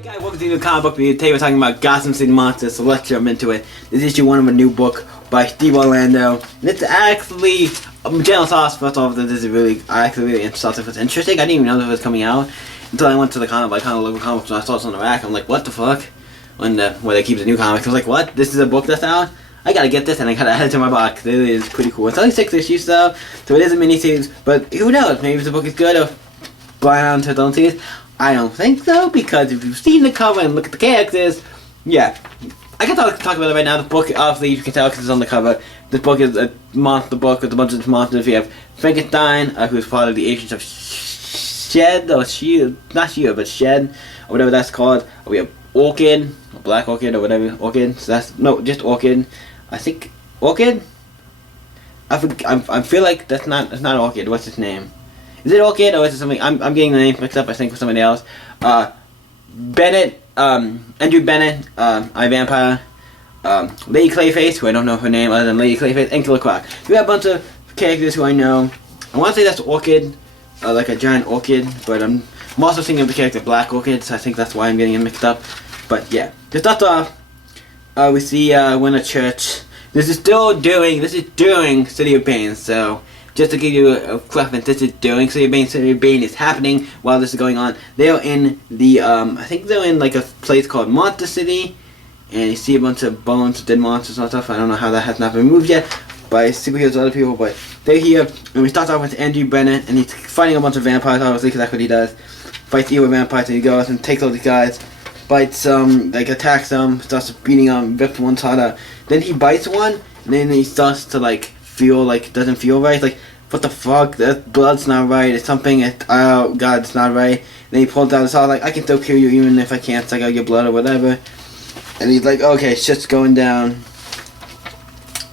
Hey guys, welcome to the new comic book review. Today we're talking about Gotham City Monsters, so let's jump into it. This is issue 1 of a new book by Steve Orlando. And it's actually, general thoughts first off, that this is really, I actually really thought it was interesting. I didn't even know that it was coming out until I went to the comic, like kind of local comics, and I saw it on the rack. I'm like, what the fuck? Where they keep the new comics. I was like, what? This is a book that's out? I gotta get this, and I gotta add it to my box. It is pretty cool. It's only 6 issues though, so it is a mini-series, but who knows? Maybe if the book is good or blind on to its own series. I don't think so, because if you've seen the cover and look at the characters, yeah. I can talk about it right now. The book, obviously, you can tell because it's on the cover. This book is a monster book with a bunch of monsters. We have Frankenstein, who's part of the Agents of Shed, or Shield, not Shield, but Shed, or whatever that's called. We have Orchid, or Black Orchid, or whatever, Orchid. So that's, no, just Orchid. I think, Orchid? I feel like that's not Orchid. What's his name? Is it Orchid or is it something? I'm getting the names mixed up. I think with somebody else. Bennett, Andrew Bennett, iVampire, Lady Clayface, who I don't know her name other than Lady Clayface, and Killer Croc. We have a bunch of characters who I know. I want to say that's Orchid, like a giant orchid, but I'm also thinking of the character Black Orchid, so I think that's why I'm getting it mixed up. But yeah, to start off, we see we're in a church. This is during City of Pain, so. Just to give you a preference, this is during City of Bane is happening while this is going on. They're in the, I think they're in like a place called Monster City, and you see a bunch of bones, dead monsters and stuff. I don't know how that has not been removed yet by superheroes or other people, but they're here. And we start off with Andrew Bennett, and he's fighting a bunch of vampires, obviously, because that's what he does. Fights evil vampires, and he goes and takes all these guys, bites them, like attacks them, starts beating them, rips one's heart out. Then he bites one, and then he starts to like feel like it doesn't feel right. It's like, what the fuck? That blood's not right. It's something. Oh god, it's not right. Then he pulls out his heart like, I can still kill you even if I can't suck out your blood or whatever. And he's like, okay, shit's going down.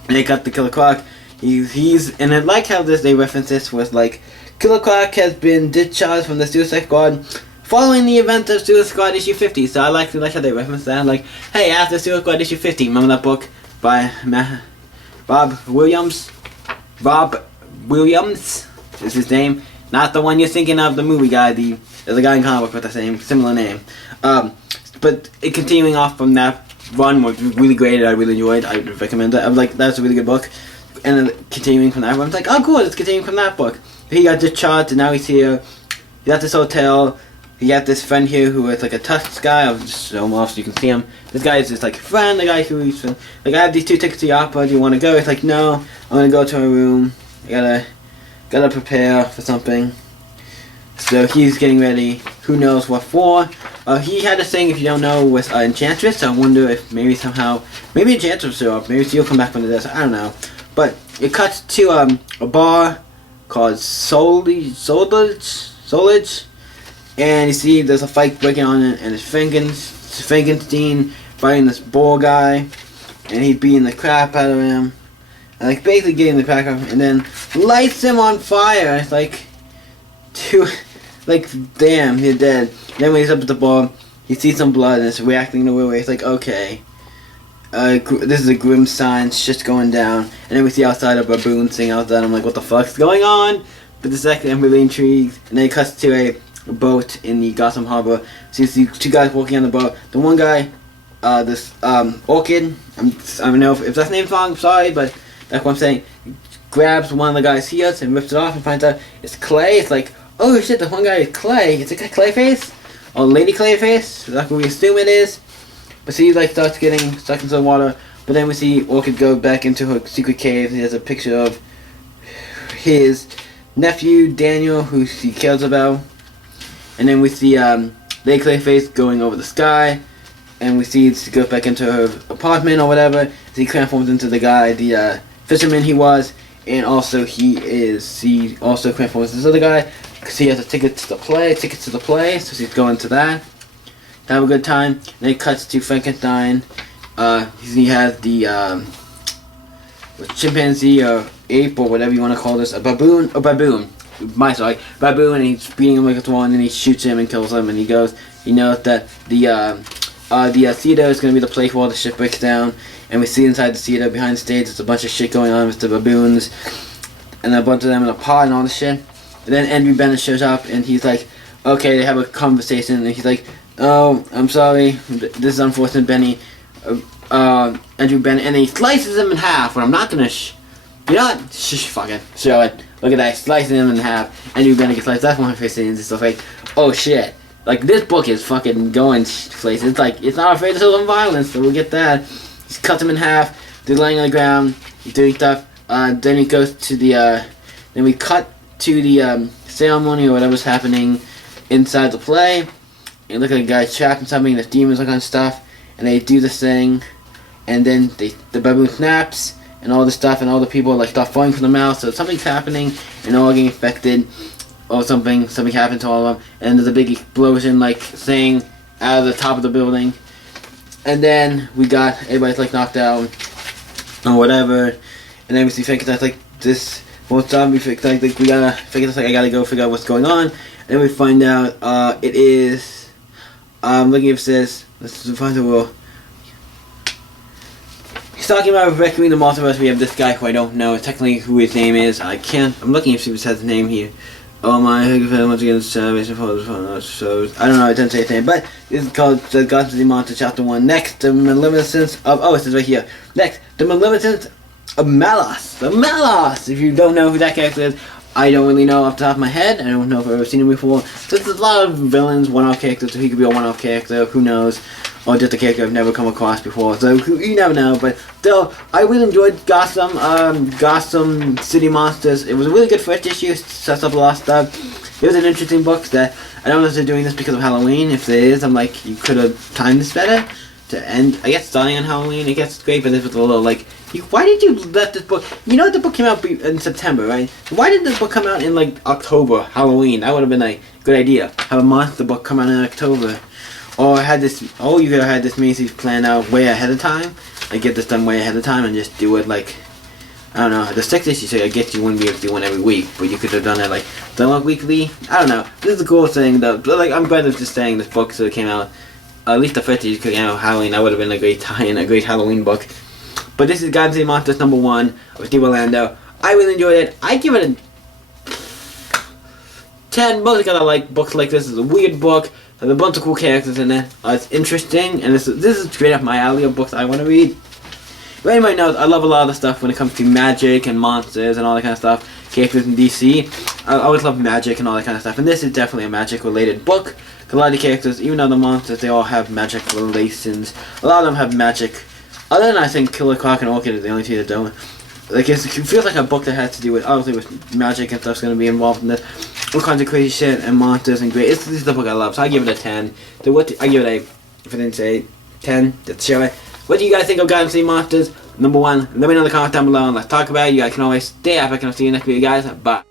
And they cut the Killer Croc. And I like how they reference this with like, Killer Croc has been discharged from the Suicide Squad following the event of Suicide Squad issue 50. So I like how they reference that. Like, hey, after Suicide Squad issue 50, remember that book by Bob Williams? Bob Williams is his name. Not the one you're thinking of, the movie guy. There's a guy in comic book with the similar name. But continuing off from that run was really great. I really enjoyed. I would recommend it. I was like, that's a really good book. And then continuing from that run, I was like, oh cool, it's continuing from that book. He got discharged and now he's here. He's at this hotel. He got this friend here who is like a Tusk guy. I'll just show him off so you can see him. This guy is just like a friend, the guy who he's like, I have these 2 tickets to the opera. Do you want to go? He's like, no, I'm gonna go to my room. I gotta prepare for something. So he's getting ready. Who knows what for? He had a thing, if you don't know, with Enchantress. So I wonder if maybe Enchantress will show up. Maybe she'll come back from the death. I don't know. But it cuts to a bar called Solage. And you see there's a fight breaking on it, and it's Frankenstein fighting this boar guy, and he's beating the crap out of him. And like basically getting the crack off him, and then lights him on fire. It's like, damn, you're dead. And then when he's up at the bar, he sees some blood and it's reacting in a weird way. It's like, okay, this is a grim sign, shit's going down. And then we see outside a baboon sing outside. I'm like, what the fuck's going on? But the second, I'm really intrigued. And then it cuts to a boat in the Gotham harbor. So you see 2 guys walking on the boat. The one guy, this Orchid, I don't know if that's name's wrong, sorry, but that's what I'm saying. Grabs one of the guy's heels and rips it off and finds out it's Clay. It's like, oh shit, the one guy is Clay. Is it Clayface? Or Lady Clayface? That's what we assume it is. But he like starts getting stuck into the water. But then we see Orchid go back into her secret cave. He has a picture of his nephew Daniel, who he cares about. And then we see Lady Clayface going over the sky. And we see she goes back into her apartment or whatever. He transforms into the guy, the fisherman he was, and also he also transforms into this other guy because he has a ticket to the play, so he's going to that. Have a good time. And then it cuts to Frankenstein. He has the chimpanzee or ape or whatever you want to call this, baboon, baboon, and he's beating him like a one, and he shoots him and kills him, and he knows that the theater is going to be the place where the ship breaks down, and we see inside the theater behind the stage there's a bunch of shit going on with the baboons, and a bunch of them in a pod and all this shit. And then Andrew Bennett shows up, and he's like, okay, they have a conversation, and he's like, Oh, I'm sorry. This is unfortunate, Benny. Andrew Bennett, and he slices him in half. But I'm not gonna. You know what? Fuck it. Show it. Look at that. Slicing him in half. Andrew Bennett gets sliced. That's one of my favorite scenes. It's like, oh shit. Like, this book is fucking going places. It's like, it's not afraid of some violence, so we'll get that. He cuts him in half. They're laying on the ground. He's doing stuff. Then he goes to the. Then we cut to the ceremony or whatever's happening inside the play. You look at a guy trapped in something, the demons look on stuff, and they do this thing, and then the baboon snaps, and all the stuff, and all the people like start falling from the mouth, so something's happening, and they're all getting infected, or something happened to all of them, and there's a big explosion, like, thing out of the top of the building, and then we got, everybody's like knocked out, or whatever, and then we see Fake that's like, this won't stop me, like we gotta, Fake that's like, I gotta go figure out what's going on, and then we find out, it is, looking if it says, let's find the rule. He's talking about rescuing the multiverse. We have this guy who I don't know technically who his name is. I'm looking if it says his name here. Oh my, once again, salvation so I don't know, it doesn't say his name, but this is called the Gods of the Monster Chapter 1. Next, the Maleficence of, it says right here. Next, the Maleficence of Malos. The Malos! If you don't know who that character is, I don't really know off the top of my head. I don't know if I've ever seen him before. So there's a lot of villains, one-off characters, so he could be a one-off character, who knows. Or just a character I've never come across before. So you never know, but still, I really enjoyed Gotham City Monsters. It was a really good first issue, sets up a lot of stuff. It was an interesting book that, I don't know if they're doing this because of Halloween. If there is, I'm like, you could have timed this better to end, I guess starting on Halloween, I guess it's great, but this was a little like, why did you let this book, you know the book came out in September, right? Why did this book come out in like October, Halloween? That would have been a good idea. Have a monster book come out in October. Or had this, you could have had this Macy's planned out way ahead of time. Like get this done way ahead of time and just do it like, I don't know, the 6 issues, so I guess you wouldn't be able to do one every week, but you could have done it like, weekly. I don't know. This is a cool thing though. Like, I'm glad it's just saying this book so it came out. At least the 50s, because Halloween, that would have been a great tie-in, a great Halloween book. But this is Gods of the Monsters #1 of Steve Orlando. I really enjoyed it. I give it a 10, mostly because I like books like this. It's a weird book. There's a bunch of cool characters in it. It's interesting, and this is straight up my alley of books I want to read. If anybody knows, I love a lot of the stuff when it comes to magic and monsters and all that kind of stuff. Characters in DC. I always love magic and all that kind of stuff, and this is definitely a magic-related book. A lot of the characters, even though the monsters, they all have magic relations. A lot of them have magic. Other than I think Killer Croc and Orchid are the only two that don't. Like it feels like a book that has to do with obviously with magic and stuff's gonna be involved in this. All kinds of crazy shit and monsters and great. This is the book I love, so I give it a 10. So I give it a, if I didn't say 10, let's show it. What do you guys think of Gotham City Monsters #1? Let me know in the comments down below and let's talk about it. You guys can always stay up. I can see you next video, guys. Bye.